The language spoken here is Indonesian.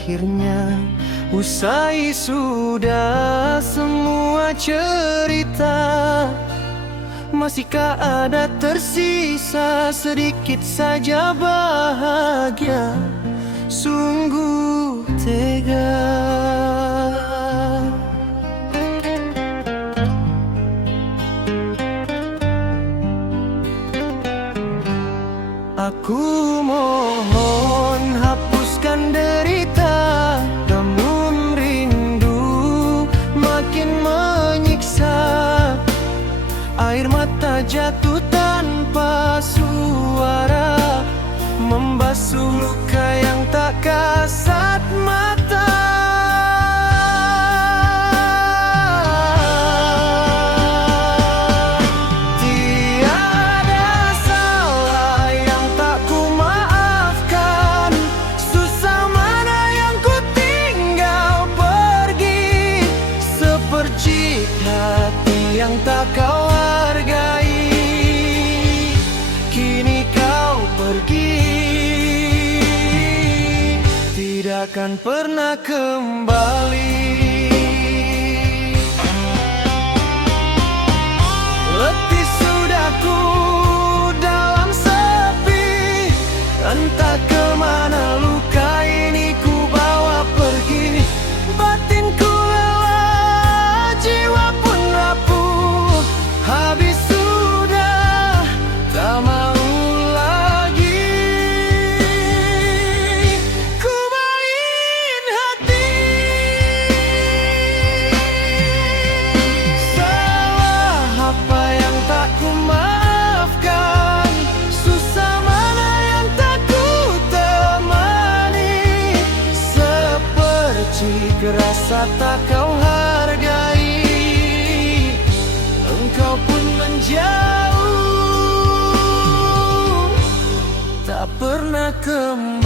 akhirnya usai sudah semua cerita. Masihkah ada tersisa sedikit saja bahagia? Sungguh tega. Aku mohon hapuskan derita, namun rindu makin menyiksa. Air mata jatuh tanpa suara, membasuh luka yang tak kasat mata. Yang tak kau hargai, kini kau pergi, tidak akan pernah kembali. Letih sudah ku dalam sepi, entah kemana luka ini ku bawa pergi. Batinku lelah, jiwa pun rapuh, habis sudah, tak mau lagi. Ku main hati, salah apa yang tak ku maafkan, susah mana yang tak ku temani. Seperti rasa tak kau hargai, engkau pun menjauh, tak pernah kembali.